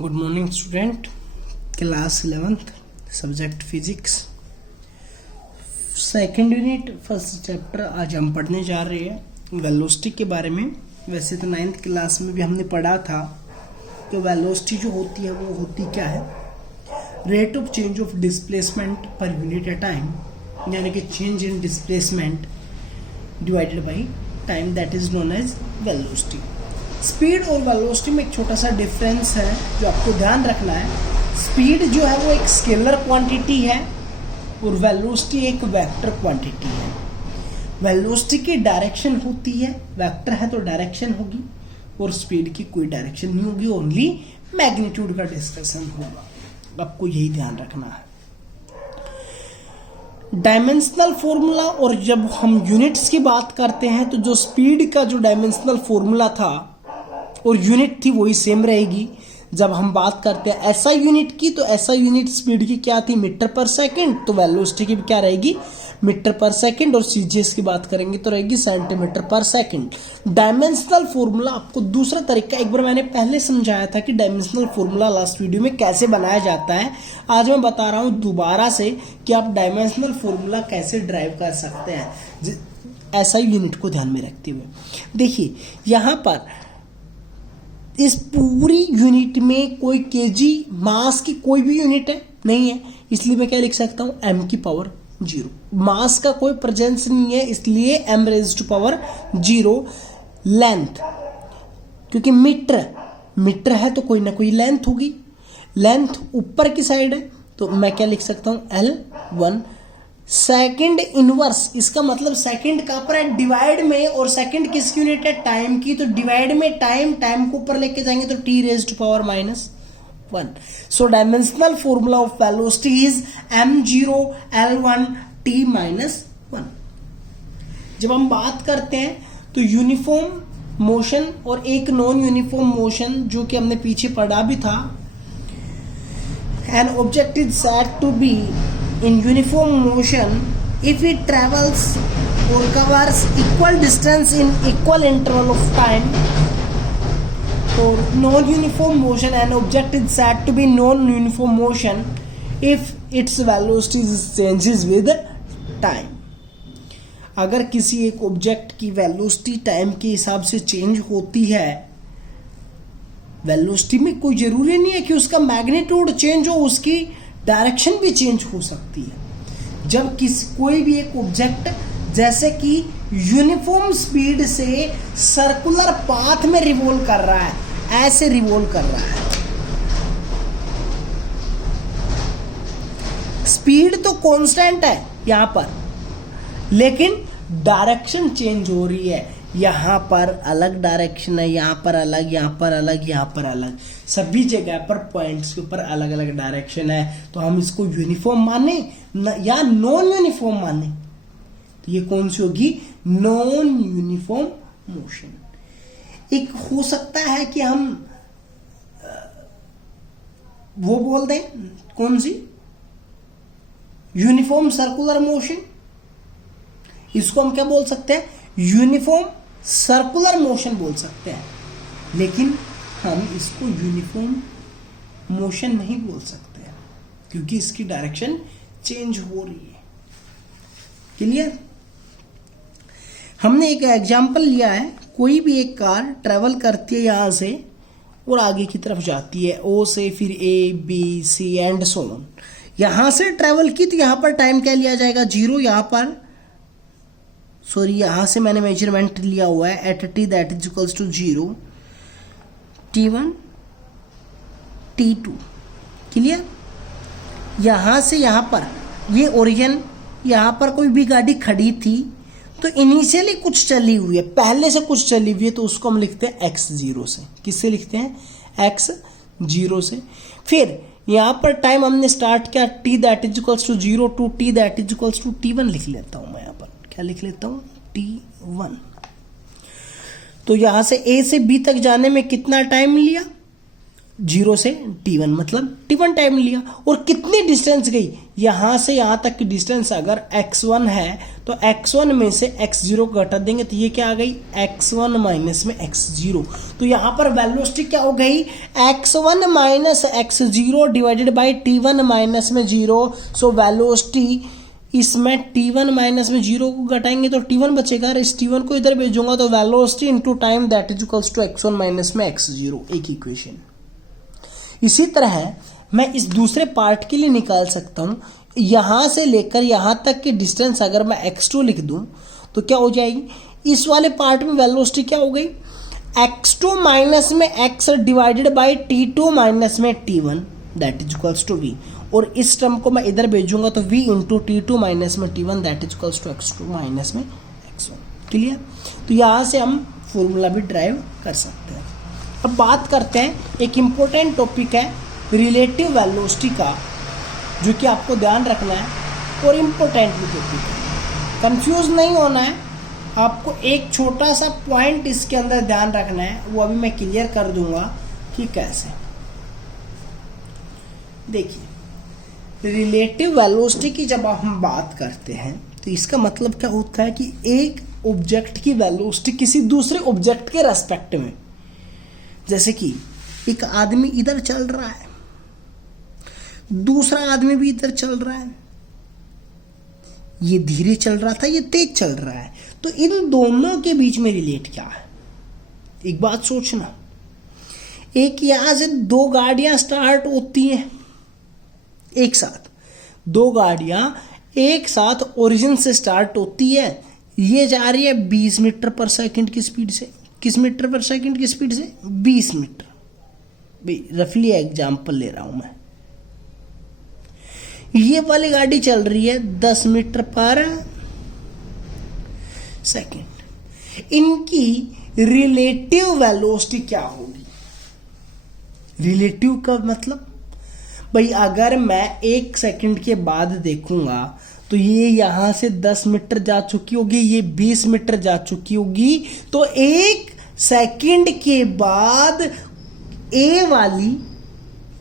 Good morning student, class 11th subject physics, second unit first chapter आज हम पढ़ने जा रहे हैं वेलोसिटी के बारे में। वैसे तो 9th क्लास में भी हमने पढ़ा था कि वेलोसिटी जो होती है वो होती क्या है, rate of change of displacement per unit a time, यानी कि change in displacement divided by time, that is known as velocity. Speed और वेलोसिटी में एक छोटा सा डिफरेंस है जो आपको ध्यान रखना है। स्पीड जो है वो एक स्केलर क्वांटिटी है और वेलोसिटी एक वेक्टर क्वांटिटी है। वेलोसिटी की डायरेक्शन होती है, वेक्टर है तो डायरेक्शन होगी, और स्पीड की कोई डायरेक्शन नहीं होगी, ओनली मैग्नीट्यूड का डिस्कशन होगा। आपको यही ध्यान रखना है। डायमेंशनल फॉर्मूला, और जब हम यूनिट्स की बात करते हैं तो जो स्पीड का जो डायमेंशनल फॉर्मूला था और यूनिट थी वही सेम रहेगी। जब हम बात करते हैं एसआई यूनिट की तो एसआई यूनिट स्पीड की क्या थी, मीटर पर सेकंड, तो वेलोसिटी की क्या रहेगी, मीटर पर सेकंड, और सीजीएस की बात करेंगे तो रहेगी सेंटीमीटर पर सेकंड। डायमेंशनल फॉर्मूला आपको दूसरा तरीका, एक बार मैंने पहले समझाया था कि डायमेंशनल फॉर्मूला लास्ट वीडियो में कैसे बनाया जाता है। आज मैं बता रहा हूं दोबारा से कि आप डायमेंशनल फॉर्मूला कैसे ड्राइव कर सकते हैं एसआई यूनिट को ध्यान में रखते हुए। देखिए यहां पर इस पूरी यूनिट में कोई केजी मास की कोई भी यूनिट है नहीं है, इसलिए मैं क्या लिख सकता हूं, m की पावर 0। मास का कोई प्रेजेंस नहीं है, इसलिए m raise to power 0। Length, क्योंकि मीटर है तो कोई ना कोई लेंथ होगी, लेंथ ऊपर की साइड है तो मैं क्या लिख सकता हूं, L1। सेकंड इनवर्स, इसका मतलब सेकंड कहां पर है, डिवाइड में, और सेकंड किसकी यूनिट है, टाइम की, तो डिवाइड में टाइम को ऊपर लेके जाएंगे तो t raise to power -1। So dimensional formula of velocity is m0 L1 t -1। जब हम बात करते हैं तो यूनिफॉर्म मोशन और एक नॉन यूनिफॉर्म मोशन, जो कि हमने पीछे पढ़ा भी था, an object is said to be in uniform motion if it travels or covers equal distance in equal interval of time. So non-uniform motion, an object is said to be non-uniform motion if its velocity changes with time. अगर किसी एक object की velocity time के हिसाब से change होती है, velocity में कोई जरूरी नहीं है कि उसका मैग्नीट्यूड चेंज हो, उसकी डायरेक्शन भी चेंज हो सकती है। जब कोई भी एक ऑब्जेक्ट जैसे कि यूनिफॉर्म स्पीड से सर्कुलर पाथ में रिवॉल्व कर रहा है, ऐसे रिवॉल्व कर रहा है, स्पीड तो कांस्टेंट है यहां पर, लेकिन डायरेक्शन चेंज हो रही है। यहां पर अलग डायरेक्शन है, यहां पर अलग, यहां पर अलग, यहां पर अलग, सभी जगह पर पॉइंट्स के ऊपर अलग अलग डायरेक्शन है। तो हम इसको यूनिफॉर्म माने या नॉन यूनिफॉर्म माने, तो ये कौन सी होगी, नॉन यूनिफॉर्म मोशन। एक हो सकता है कि हम वो बोल दें, कौन सी, यूनिफॉर्म सर्कुलर मोशन, इसको हम क्या बोल सकते हैं, यूनिफॉर्म सर्कुलर मोशन बोल सकते हैं, लेकिन हम इसको यूनिफॉर्म मोशन नहीं बोल सकते हैं क्योंकि इसकी डायरेक्शन चेंज हो रही है। क्लियर? हमने एक एग्जांपल लिया है, कोई भी एक कार ट्रेवल करती है यहां से और आगे की तरफ जाती है, ओ से फिर A B C and so on. यहां से ट्रेवल की तो यहां पर टाइम क्या लिया जाएगा, 0। यहां पर सॉरी, यहां से मैंने मेजरमेंट लिया हुआ है at t that is equals to 0, t1 t2। Clear? यहां से यहां पर ये ओरिजिन, यहां पर कोई भी गाड़ी खड़ी थी तो इनिशियली कुछ चली हुई है, पहले से कुछ चली हुई है, तो उसको हम लिखते हैं x0 से। किससे लिखते हैं, x0 से। फिर यहां पर टाइम हमने स्टार्ट किया t that is equals to 0 to t that is equals to t1 लिख लेता हूं मैं, यहां पर क्या लिख लेता हूं, t1। तो यहां से a से b तक जाने में कितना टाइम लिया, 0 से T1, मतलब T1 टाइम लिया। और कितनी डिस्टेंस गई, यहाँ से यहाँ तक की डिस्टेंस अगर x1 है तो x1 में से x0 को घटा देंगे तो ये क्या आ गई, x1 माइनस में x0। तो यहाँ पर वेलोसिटी क्या हो गई, x1 minus x0 divided by T1 minus में 0। सो वेलोसिटी इसमें T1 माइनस में 0 को घटाएंगे तो T1 बचेगा, और इस T1 को इधर भेजूंगा तो velocity into time that is equals to x1 minus में x0, एक इक्वेशन। इसी तरह मैं इस दूसरे पार्ट के लिए निकाल सकता हूं, यहां से लेकर यहां तक की डिस्टेंस अगर मैं x2 लिख दूं तो क्या हो जाएगी, इस वाले पार्ट में वेलोसिटी क्या हो गई, x2 माइनस में x divided by T2 minus में T1 that is equals to v। और इस टर्म को मैं इधर भेजूंगा तो v इंटू T2 माइनस में T1 that is equals to x2 minus में x1। क्लियर। तो यहां से हम फॉर्मूला भी ड्राइव कर सकते हैं। अब बात करते हैं, एक इम्पोर्टेंट टॉपिक है रिलेटिव वेलोसिटी का, जो कि आपको ध्यान रखना है और इम्पोर्टेंट भी टॉपिक है, कंफ्यूज नहीं होना है। आपको एक छोटा सा पॉइंट इसके अंदर ध्यान रखना है, वो अभी मैं क्लियर कर दूंगा कि कैसे। देखिए, रिलेटिव वेलोसिटी की जब हम बात करते हैं तो इसका मतलब क्या होता है कि एक ऑब्जेक्ट की वेलोसिटी किसी दूसरे ऑब्जेक्ट के रेस्पेक्ट में, जैसे कि एक आदमी इधर चल रहा है, दूसरा आदमी भी इधर चल रहा है, ये धीरे चल रहा था, ये तेज चल रहा है, तो इन दोनों के बीच में रिलेट क्या है। एक बात सोचना, एक यहां से दो गाड़ियां स्टार्ट होती हैं एक साथ, दो गाड़ियां एक साथ ओरिजिन से स्टार्ट होती है, ये जा रही है 20 मीटर पर सेकंड की स्पीड से, किस मीटर पर सेकंड की स्पीड से, 20 मीटर, भाई रफली एग्जांपल ले रहा हूं मैं। ये वाली गाड़ी चल रही है 10 मीटर पर सेकंड। इनकी रिलेटिव वेलोसिटी क्या होगी, रिलेटिव का मतलब भाई अगर मैं 1 सेकंड के बाद देखूंगा तो ये यहां से 10 मीटर जा चुकी होगी, ये 20 मीटर जा चुकी होगी, तो 1 सेकंड के बाद ए वाली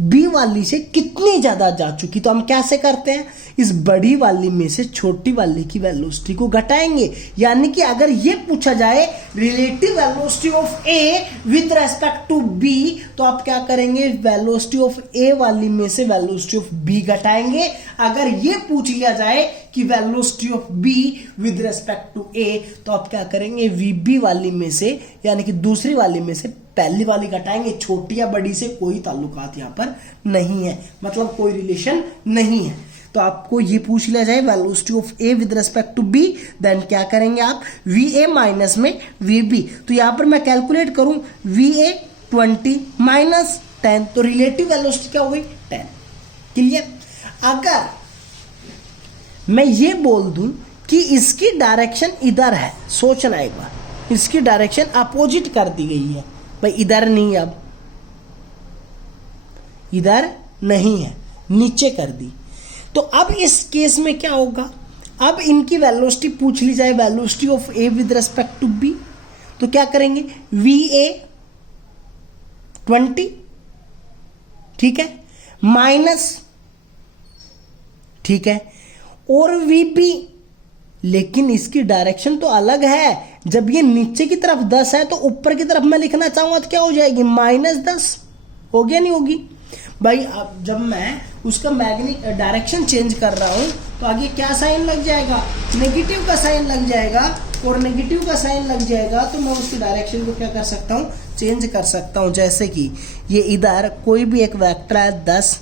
बी वाली से कितनी ज्यादा जा चुकी। तो हम कैसे करते हैं, इस बड़ी वाली में से छोटी वाली की वेलोसिटी को घटाएंगे। यानी कि अगर ये पूछा जाए relative velocity of A with respect to B, तो आप क्या करेंगे, वेलोसिटी ऑफ ए वाली में से वेलोसिटी ऑफ बी घटाएंगे। अगर ये पूछ लिया जाए कि velocity of B with respect to A, तो आप क्या करेंगे, वी बी वाली में से यानी कि दूसरी वाली में से पहली वाली घटाएंगे। छोटी या बड़ी से कोई ताल्लुकात यहां पर नहीं है, मतलब कोई रिलेशन नहीं है। तो आपको ये पूछ लिया जाए velocity of A with respect to B, then क्या करेंगे आप, वी ए माइनस में वी बी। तो यहां पर मैं कैलकुलेट करूं, वी ए 20 माइनस 10, तो रिलेटिव वेलोसिटी क्या हो गई, 10। क्लियर। अगर मैं ये बोल दूं कि इसकी डायरेक्शन इधर है, सोचना एक बार, इसकी डायरेक्शन अपोजिट कर दी गई है, भाई इधर नहीं, अब इधर नहीं है, नीचे कर दी। तो अब इस केस में क्या होगा, अब इनकी वेलोसिटी पूछ ली जाए, velocity of A with respect to B, तो क्या करेंगे, वी ए 20, ठीक है, माइनस, ठीक है, और वी बी, लेकिन इसकी डायरेक्शन तो अलग है। जब ये नीचे की तरफ 10 है तो ऊपर की तरफ मैं लिखना चाहूंगा तो क्या हो जाएगी, -10 हो गया, नहीं होगी भाई। अब जब मैं उसका डायरेक्शन चेंज कर रहा हूं तो आगे क्या साइन लग जाएगा, नेगेटिव का साइन लग जाएगा, और नेगेटिव का साइन लग जाएगा तो मैं उसकी डायरेक्शन को क्या कर सकता हूं, चेंज कर सकता हूं। जैसे कि ये इधर कोई भी एक वेक्टर है 10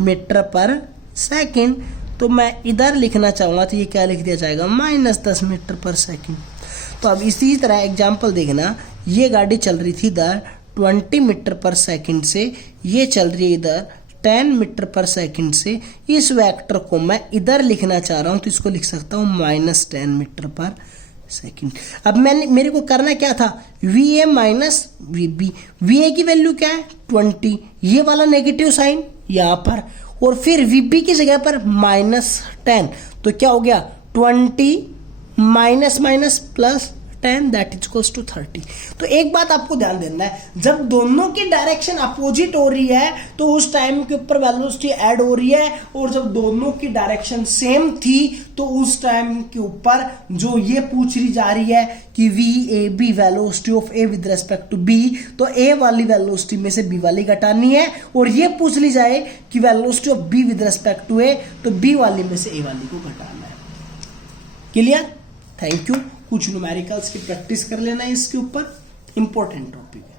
मीटर पर सेकंड, तो मैं इधर लिखना चाहूंगा तो ये क्या लिख दिया जाएगा, -10 मीटर पर सेकंड। तो अब इसी तरह एग्जांपल देखना, ये गाड़ी चल रही थी इधर 20 मीटर पर सेकंड से, ये चल रही है इधर 10 मीटर पर सेकंड से। इस वेक्टर को मैं इधर लिखना चाह रहा हूं तो इसको लिख सकता हूं -10 मीटर पर सेकंड। अब मेरे को करना क्या था, V A minus V B, V A की वैल्यू क्या है 20, ये वाला नेगेटिव साइन यहां पर, और फिर वी बी की जगह पर -10, तो क्या हो गया 20 minus minus plus 10 that is equals to 30। तो एक बात आपको ध्यान देना है, जब दोनों की डायरेक्शन अपोजिट हो रही है तो उस टाइम के ऊपर वेलोसिटी ऐड हो रही है, और जब दोनों की डायरेक्शन सेम थी तो उस टाइम के ऊपर जो ये पूछ रही जा रही है कि V A B velocity of A with respect to B, तो ए वाली वेलोसिटी में से बी वाली घटानी है, और ये पूछ ली जाए कि velocity of B with respect to A, तो बी वाली में से ए वाली को घटाना है। क्लियर? Thank you. कुछ न्यूमेरिकल्स की प्रैक्टिस कर लेना है इसके ऊपर, इंपॉर्टेंट टॉपिक है।